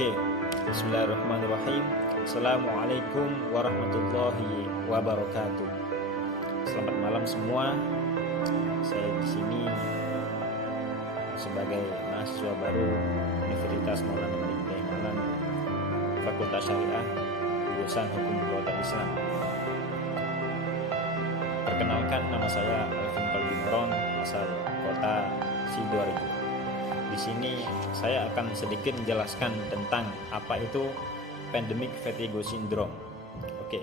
Oke, Bismillahirrahmanirrahim. Assalamualaikum warahmatullahi wabarakatuh. Selamat malam semua. Saya di sini sebagai mahasiswa baru Universitas Maulana Malik Malang, Fakultas Syariah, jurusan Hukum Keluarga Islam. Perkenalkan, nama saya Alvin Kolbi Imron, asal kota Sidoarjo. Di sini saya akan sedikit menjelaskan tentang apa itu pandemic fatigue syndrome. Oke.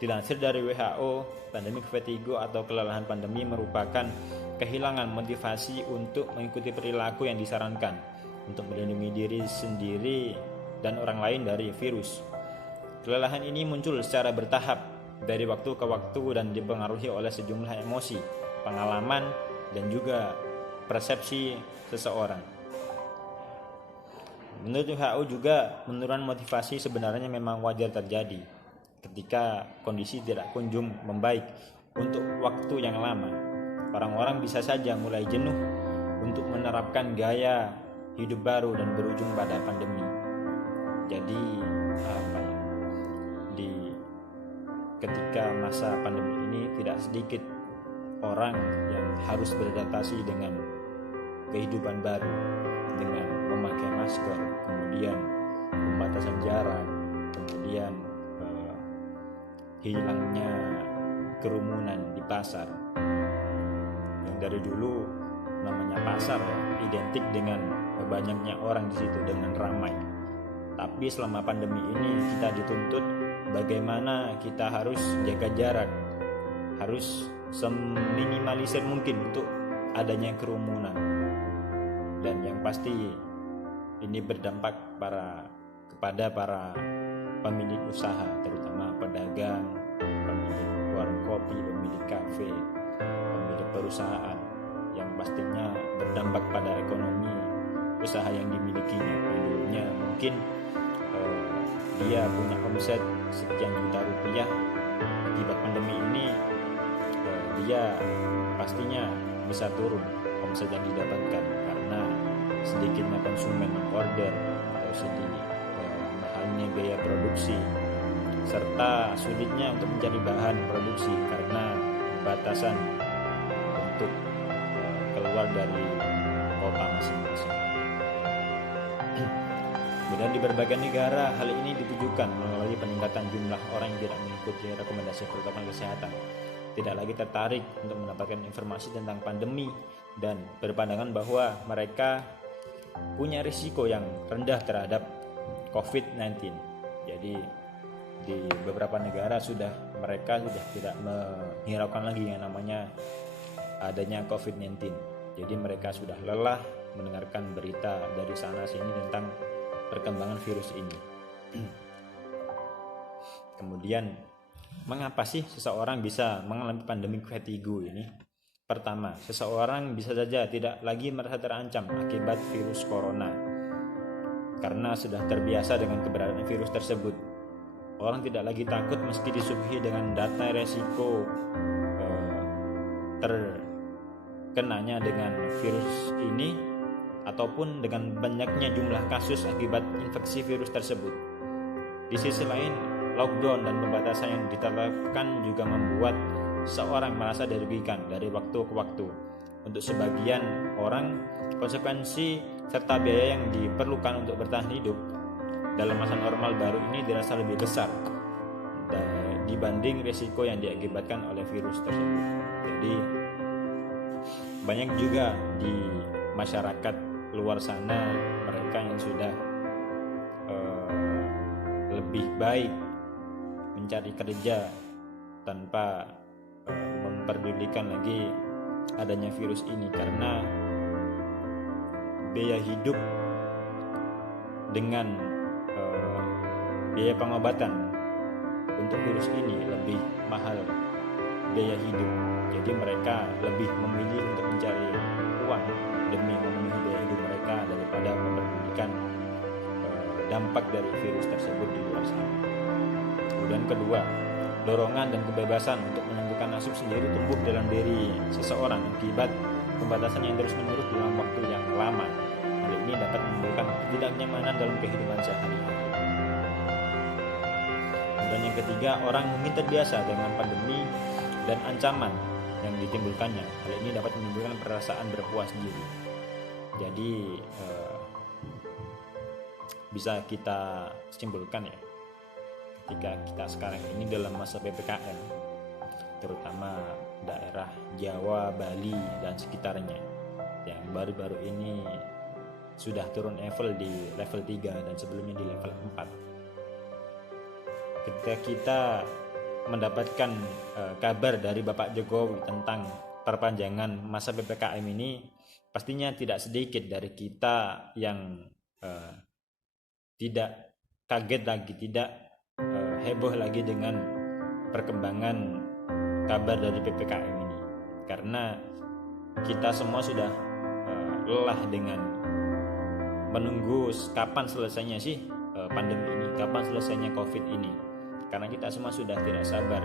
Dilansir dari WHO, pandemic fatigue atau kelelahan pandemi merupakan kehilangan motivasi untuk mengikuti perilaku yang disarankan untuk melindungi diri sendiri dan orang lain dari virus. Kelelahan ini muncul secara bertahap dari waktu ke waktu dan dipengaruhi oleh sejumlah emosi, pengalaman, dan juga persepsi seseorang. Menurut WHO juga, penurunan motivasi sebenarnya memang wajar terjadi ketika kondisi tidak kunjung membaik untuk waktu yang lama. Orang-orang bisa saja mulai jenuh untuk menerapkan gaya hidup baru dan berujung pada pandemi. Jadi ketika masa pandemi ini tidak sedikit orang yang harus beradaptasi dengan kehidupan baru, dengan memakai masker, kemudian pembatasan jarak, kemudian hilangnya kerumunan di pasar. Yang dari dulu namanya pasar ya, identik dengan banyaknya orang di situ, dengan ramai. Tapi selama pandemi ini kita dituntut bagaimana kita harus jaga jarak, harus seminimalisir mungkin untuk adanya kerumunan. Dan yang pasti ini berdampak kepada para pemilik usaha, terutama pedagang, pemilik warung kopi, pemilik kafe, pemilik perusahaan, yang pastinya berdampak pada ekonomi usaha yang dimilikinya. Dulunya mungkin dia punya omset sekian juta rupiah, akibat pandemi ini dia pastinya bisa turun omset yang didapatkan karena sedikitnya konsumen yang order atau sedikit mahalnya biaya produksi, serta sulitnya untuk mencari bahan produksi karena batasan untuk keluar dari kota masing-masing. Kemudian di berbagai negara hal ini ditujukan melalui peningkatan jumlah orang yang tidak mengikuti rekomendasi protokol kesehatan, tidak lagi tertarik untuk mendapatkan informasi tentang pandemi, dan berpandangan bahwa mereka punya risiko yang rendah terhadap COVID-19. Jadi di beberapa negara mereka sudah tidak menghiraukan lagi yang namanya adanya COVID-19. Jadi mereka sudah lelah mendengarkan berita dari sana sini tentang perkembangan virus ini. Kemudian, mengapa sih seseorang bisa mengalami pandemi fatigue ini? Pertama, seseorang bisa saja tidak lagi merasa terancam akibat virus corona karena sudah terbiasa dengan keberadaan virus tersebut. Orang tidak lagi takut meski disuguhi dengan data resiko terkenanya dengan virus ini ataupun dengan banyaknya jumlah kasus akibat infeksi virus tersebut. Di sisi lain, lockdown dan pembatasan yang diterapkan juga membuat seorang merasa dirugikan dari waktu ke waktu. Untuk sebagian orang, konsekuensi serta biaya yang diperlukan untuk bertahan hidup dalam masa normal baru ini dirasa lebih besar dibanding risiko yang diakibatkan oleh virus tersebut. Jadi banyak juga di masyarakat luar sana mereka yang sudah lebih baik mencari kerja tanpa memperdulikan lagi adanya virus ini, karena biaya hidup dengan biaya pengobatan untuk virus ini lebih mahal biaya hidup. Jadi mereka lebih memilih untuk mencari uang demi memenuhi biaya hidup mereka daripada memperdulikan dampak dari virus tersebut di luar sana. Kemudian kedua, dorongan dan kebebasan untuk menentukan nasib sendiri tumbuh dalam diri seseorang akibat pembatasan yang terus menerus dalam waktu yang lama. Hal ini dapat menimbulkan ketidaknyamanan dalam kehidupan sehari-hari. Dan yang ketiga, orang mungkin terbiasa dengan pandemi dan ancaman yang ditimbulkannya. Hal ini dapat menimbulkan perasaan berpuas diri. Jadi bisa kita simpulkan ya, ketika kita sekarang ini dalam masa PPKM, terutama daerah Jawa, Bali, dan sekitarnya, yang baru-baru ini sudah turun level di level 3 dan sebelumnya di level 4. Ketika kita mendapatkan kabar dari Bapak Jokowi tentang perpanjangan masa PPKM ini, pastinya tidak sedikit dari kita yang tidak kaget lagi, tidak heboh lagi dengan perkembangan kabar dari PPKM ini, karena kita semua sudah lelah dengan menunggu kapan selesainya sih pandemi ini, kapan selesainya COVID ini, karena kita semua sudah tidak sabar,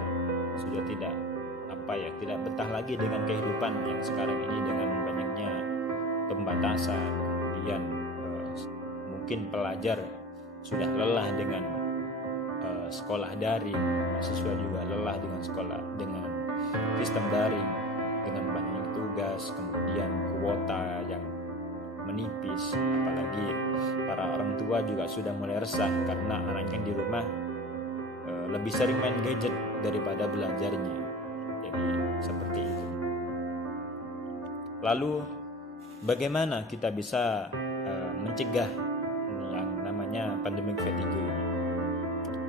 sudah tidak betah lagi dengan kehidupan yang sekarang ini dengan banyaknya pembatasan. Kemudian mungkin pelajar sudah lelah dengan sekolah daring, mahasiswa juga lelah dengan sekolah dengan sistem daring, dengan banyak tugas, kemudian kuota yang menipis. Apalagi para orang tua juga sudah mulai resah karena anaknya di rumah lebih sering main gadget daripada belajarnya. Jadi seperti itu. Lalu bagaimana kita bisa mencegah yang namanya pandemi fatigue ini?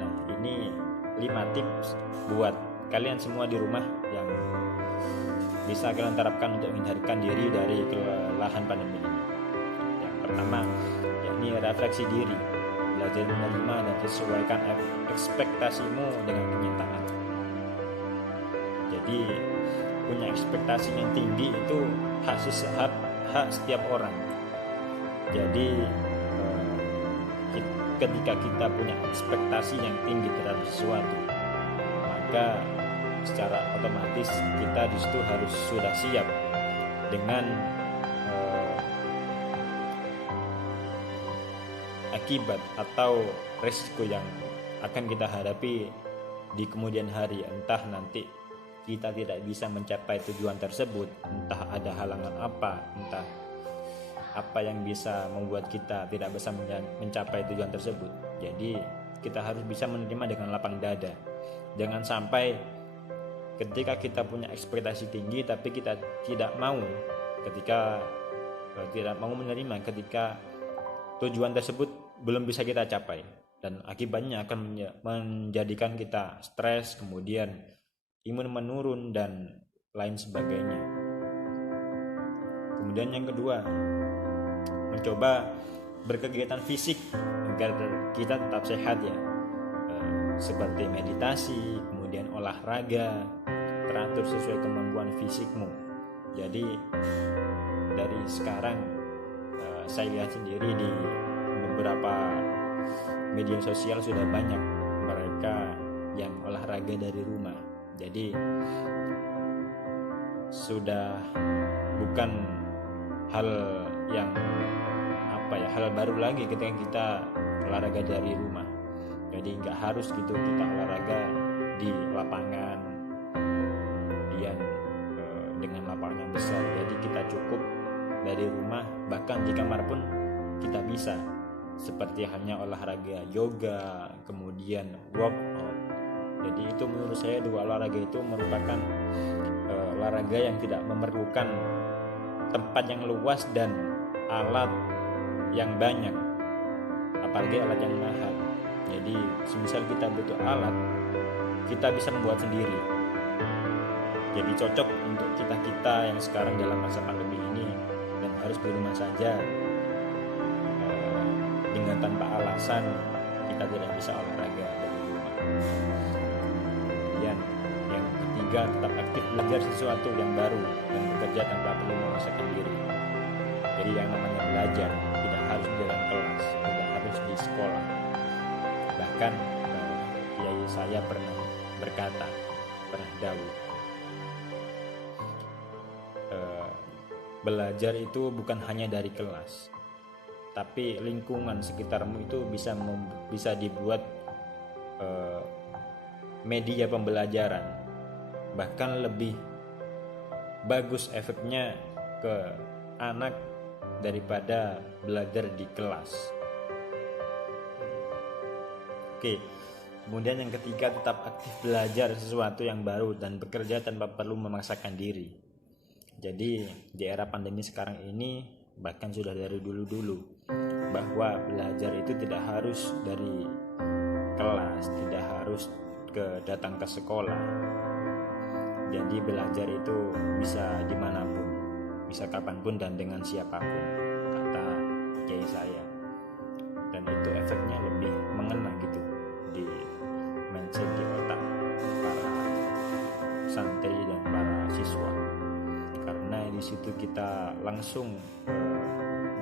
Nah, ini 5 tips buat kalian semua di rumah yang bisa kalian terapkan untuk menghindarkan diri dari kelelahan pandemi ini. Yang pertama, yakni refleksi diri, belajar menerima dan sesuaikan ekspektasimu dengan kenyataan. Jadi punya ekspektasi yang tinggi itu hak setiap orang. Jadi ketika kita punya ekspektasi yang tinggi terhadap sesuatu, maka secara otomatis kita di situ harus sudah siap dengan akibat atau risiko yang akan kita hadapi di kemudian hari. Entah nanti kita tidak bisa mencapai tujuan tersebut, entah ada halangan apa, entah apa yang bisa membuat kita tidak bisa mencapai tujuan tersebut. Jadi kita harus bisa menerima dengan lapang dada. Jangan sampai ketika kita punya ekspektasi tinggi tapi kita tidak mau menerima ketika tujuan tersebut belum bisa kita capai, dan akibatnya akan menjadikan kita stres, kemudian imun menurun dan lain sebagainya. Kemudian yang kedua, mencoba berkegiatan fisik agar kita tetap sehat ya, seperti meditasi, kemudian olahraga teratur sesuai kemampuan fisikmu. Jadi dari sekarang saya lihat sendiri di beberapa media sosial sudah banyak mereka yang olahraga dari rumah. Jadi sudah bukan hal yang hal baru lagi ketika kita olahraga dari rumah. Jadi nggak harus gitu kita olahraga di lapangan dengan lapangan yang besar. Jadi kita cukup dari rumah, bahkan di kamar pun kita bisa, seperti halnya olahraga yoga, kemudian workout. Jadi itu menurut saya dua olahraga itu merupakan olahraga yang tidak memerlukan tempat yang luas dan alat yang banyak, apalagi alat yang mahal. Jadi semisal kita butuh alat, kita bisa membuat sendiri. Jadi cocok untuk kita yang sekarang dalam masa pandemi ini dan harus di rumah saja, dengan tanpa alasan kita tidak bisa olahraga dari rumah. Kemudian yang ketiga, tetap aktif belajar sesuatu yang baru dan bekerja tanpa perlu memaksakan diri. Jadi yang namanya belajar tidak harus di dalam kelas, tidak harus di sekolah. Bahkan kiai saya pernah berkata, pernah dawuh, belajar itu bukan hanya dari kelas, tapi lingkungan sekitarmu itu bisa dibuat media pembelajaran, bahkan lebih bagus efeknya ke anak daripada belajar di kelas. Oke, kemudian yang ketiga, tetap aktif belajar sesuatu yang baru dan bekerja tanpa perlu memaksakan diri. Jadi di era pandemi sekarang ini, bahkan sudah dari dulu-dulu, bahwa belajar itu tidak harus dari kelas, tidak harus datang ke sekolah. Jadi belajar itu bisa dimanapun, bisa kapanpun dan dengan siapapun, kata kiai saya. Dan itu efeknya lebih mengena gitu di mindset, di otak para santri dan para siswa, karena di situ kita langsung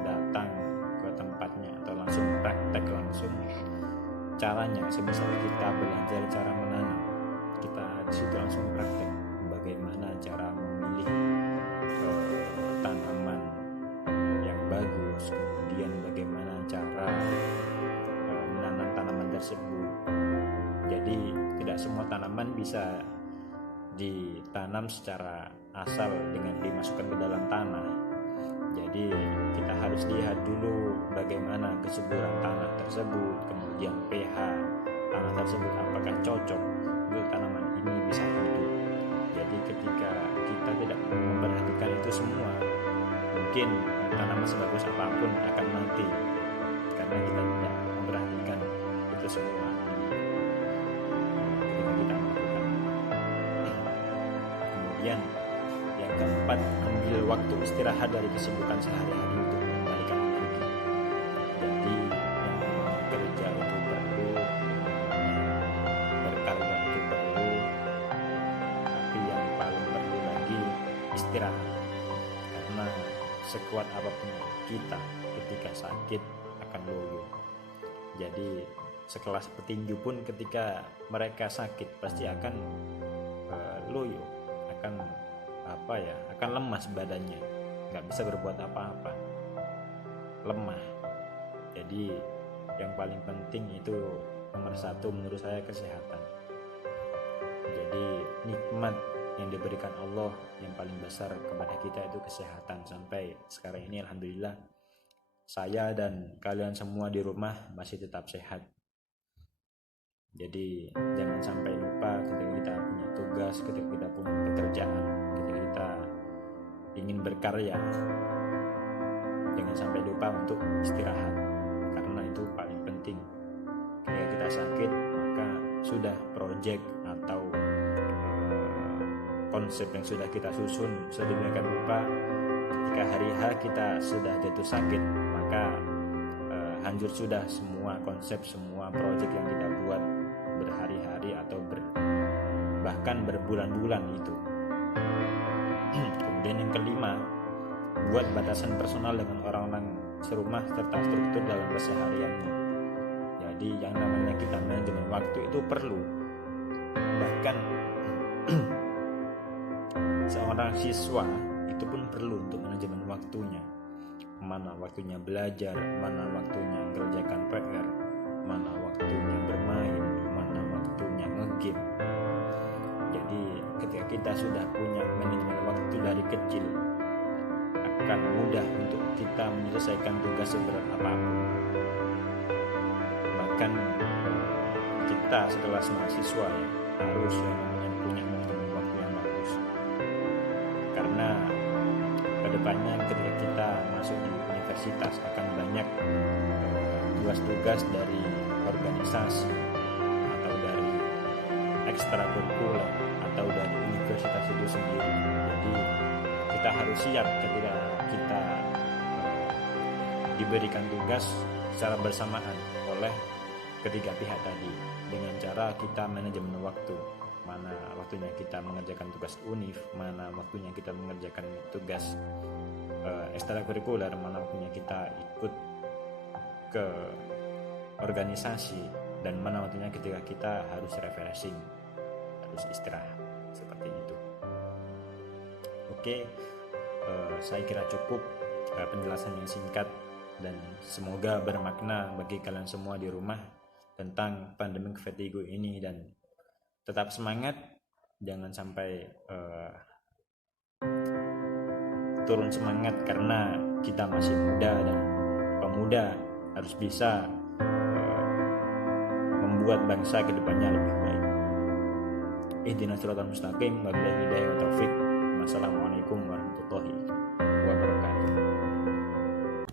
datang ke tempatnya atau langsung praktek langsung caranya. Semisal kita belajar cara menanam, kita di situ langsung praktek bagaimana cara memilih tanaman yang bagus, kemudian bagaimana cara menanam tanaman tersebut. Jadi tidak semua tanaman bisa ditanam secara asal dengan dimasukkan ke dalam tanah. Jadi kita harus lihat dulu bagaimana kesuburan tanah tersebut, kemudian pH tanah tersebut apakah cocok untuk tanaman ini bisa hidup. Jadi ketika kita tidak memperhatikan itu semua, mungkin tanaman sebagus apapun akan mati karena kita tidak memperhatikan itu semua ketika kita melakukan. Kemudian yang keempat, ambil waktu istirahat dari kesibukan sehari-hari untuk mengembalikan energi. Jadi yang namanya kerja itu perlu, berkarya itu perlu, tapi yang paling perlu lagi istirahat. Karena sekuat apapun kita, ketika sakit akan loyo. Jadi sekelas petinju pun ketika mereka sakit pasti akan loyo, akan lemas badannya, nggak bisa berbuat apa-apa, lemah. Jadi yang paling penting itu nomor satu menurut saya kesehatan. Jadi nikmat yang diberikan Allah yang paling besar kepada kita itu kesehatan. Sampai sekarang ini alhamdulillah saya dan kalian semua di rumah masih tetap sehat. Jadi jangan sampai lupa ketika kita punya tugas, ketika kita punya pekerjaan, ketika kita ingin berkarya, jangan sampai lupa untuk istirahat, karena itu paling penting. Ketika kita sakit, maka sudah project atau konsep yang sudah kita susun sedemikian rupa, ketika hari H kita sudah jatuh sakit, maka hancur sudah semua konsep, semua project yang kita buat berhari-hari atau bahkan berbulan-bulan itu. Kemudian yang kelima, buat batasan personal dengan orang-orang serumah serta struktur dalam keseharianmu. Jadi yang namanya kita manajemen waktu itu perlu. Bahkan seorang siswa itu pun perlu untuk manajemen waktunya. Mana waktunya belajar, mana waktunya mengerjakan PR, mana waktunya bermain, mana waktunya nge-game. Jadi ketika kita sudah punya manajemen waktu dari kecil, akan mudah untuk kita menyelesaikan tugas seberat apapun. Bahkan kita sekelas mahasiswa harus punya manajemen waktu yang bagus. Karena kedepannya ketika kita masuk di universitas akan banyak tugas-tugas dari organisasi atau dari ekstrakurikuler atau dari universitas itu sendiri. Jadi kita harus siap ketika kita diberikan tugas secara bersamaan oleh ketiga pihak tadi, dengan cara kita manajemen waktu. Mana waktunya kita mengerjakan tugas univ, mana waktunya kita mengerjakan tugas ekstrakurikuler, mana waktunya kita ikut ke organisasi, dan mana waktunya ketika kita harus refreshing, harus istirahat, seperti itu. Oke, saya kira cukup penjelasan yang singkat dan semoga bermakna bagi kalian semua di rumah tentang pandemi vertigo ini. Dan tetap semangat, jangan sampai turun semangat, karena kita masih muda dan pemuda harus bisa membuat bangsa ke depannya lebih baik. Ihdinas siratal mustaqim, wabillahi hidayah wa taufik. Wassalamualaikum warahmatullahi wabarakatuh.